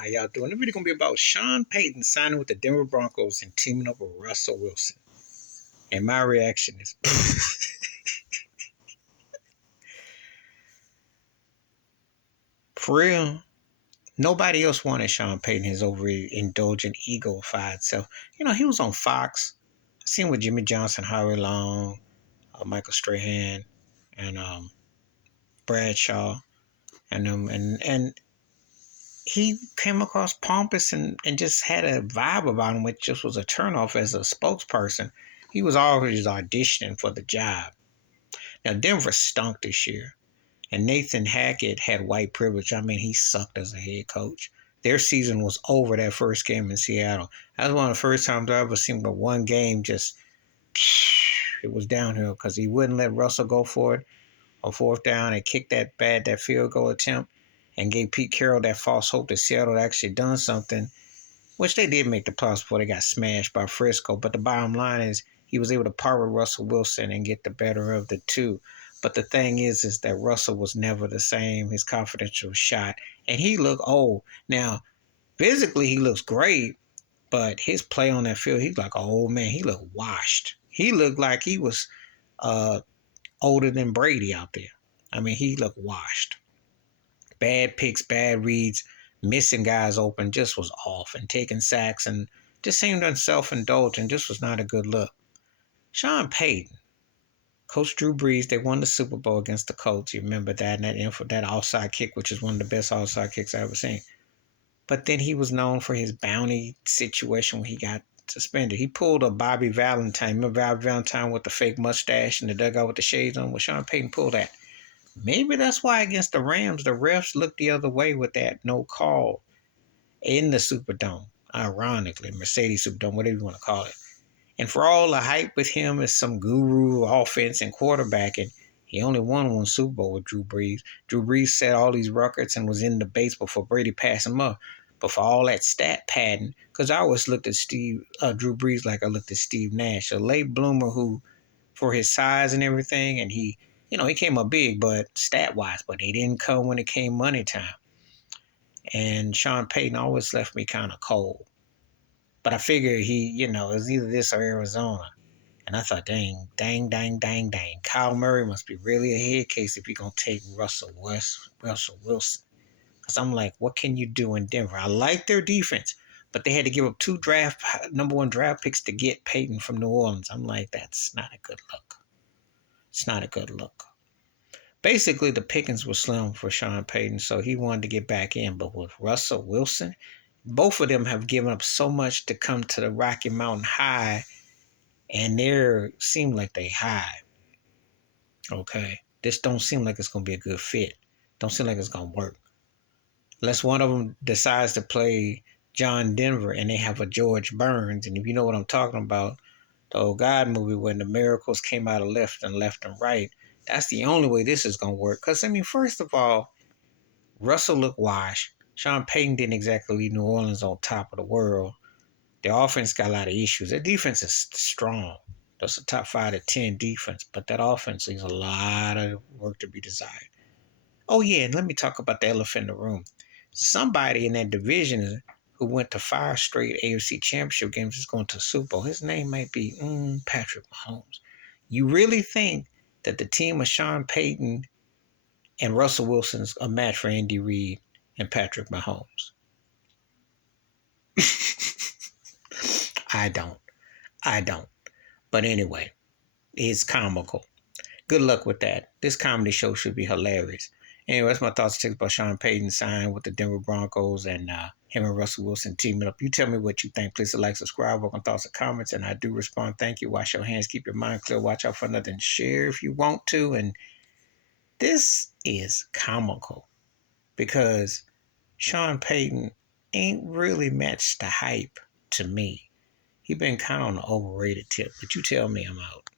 How y'all doing? The video gonna be about Sean Payton signing with the Denver Broncos and teaming up with Russell Wilson. And my reaction is, for real, nobody else wanted Sean Payton, his overindulgent, ego-fied self. He was on Fox. I seen with Jimmy Johnson, Howie Long, Michael Strahan, and Bradshaw, and he came across pompous and just had a vibe about him, which just was a turnoff as a spokesperson. He was always auditioning for the job. Now, Denver stunk this year, and Nathan Hackett had white privilege. I mean, he sucked as a head coach. Their season was over that first game in Seattle. That was one of the first times I ever seen the one game just, it was downhill because he wouldn't let Russell go for it on fourth down and kicked that field goal attempt and gave Pete Carroll that false hope that Seattle had actually done something, which they did make the playoffs before they got smashed by Frisco. But the bottom line is he was able to part with Russell Wilson and get the better of the two. But the thing is that Russell was never the same. His confidence was shot, and he looked old. Now, physically, he looks great, but his play on that field, he's like an old man. He looked washed. He looked like he was older than Brady out there. I mean, he looked washed. Bad picks, bad reads, missing guys open, just was off, and taking sacks, and just seemed self-indulgent. Just was not a good look. Sean Payton, Coach Drew Brees, they won the Super Bowl against the Colts. You remember that, and that outside kick, which is one of the best outside kicks I ever seen. But then he was known for his bounty situation when he got suspended. He pulled a Bobby Valentine. Remember Bobby Valentine with the fake mustache and the dugout with the shades on? Well, Sean Payton pulled that. Maybe that's why against the Rams, the refs looked the other way with that no call in the Superdome. Ironically, Mercedes Superdome, whatever you want to call it. And for all the hype with him as some guru offense and quarterbacking, he only won one Super Bowl with Drew Brees. Drew Brees set all these records and was in the base before Brady passed him up. But for all that stat padding, because I always looked at Drew Brees like I looked at Steve Nash, a late bloomer who, for his size and everything, and he came up big, but stat-wise, but he didn't come when it came money time. And Sean Payton always left me kind of cold. But I figured it was either this or Arizona. And I thought, dang. Kyle Murray must be really a head case if you're going to take Russell Wilson. Because I'm like, what can you do in Denver? I like their defense, but they had to give up 2 number 1 draft picks to get Payton from New Orleans. I'm like, that's not a good look. It's not a good look. Basically, the pickings were slim for Sean Payton, so he wanted to get back in. But with Russell Wilson, both of them have given up so much to come to the Rocky Mountain High, and they seem like they high. Okay? This don't seem like it's going to be a good fit. Don't seem like it's going to work. Unless one of them decides to play John Denver and they have a George Burns. And if you know what I'm talking about, the old God movie when the miracles came out of left and right, that's the only way this is going to work. Because, first of all, Russell looked washed. Sean Payton didn't exactly leave New Orleans on top of the world. The offense got a lot of issues. Their defense is strong. That's a top 5 to 10 defense. But that offense leaves a lot of work to be desired. Oh, yeah, and let me talk about the elephant in the room. Somebody in that division who went to 5 straight AFC Championship games is going to the Super Bowl. His name might be Patrick Mahomes. You really think that the team of Sean Payton and Russell Wilson's a match for Andy Reid and Patrick Mahomes? I don't. But anyway, it's comical. Good luck with that. This comedy show should be hilarious. Anyway, that's my thoughts and takes about Sean Payton signing with the Denver Broncos and him and Russell Wilson teaming up. You tell me what you think. Please like, subscribe, work on thoughts and comments, and I do respond. Thank you. Wash your hands. Keep your mind clear. Watch out for nothing. Share if you want to. And this is comical because Sean Payton ain't really matched the hype to me. He been kind of on the overrated tip, but you tell me. I'm out.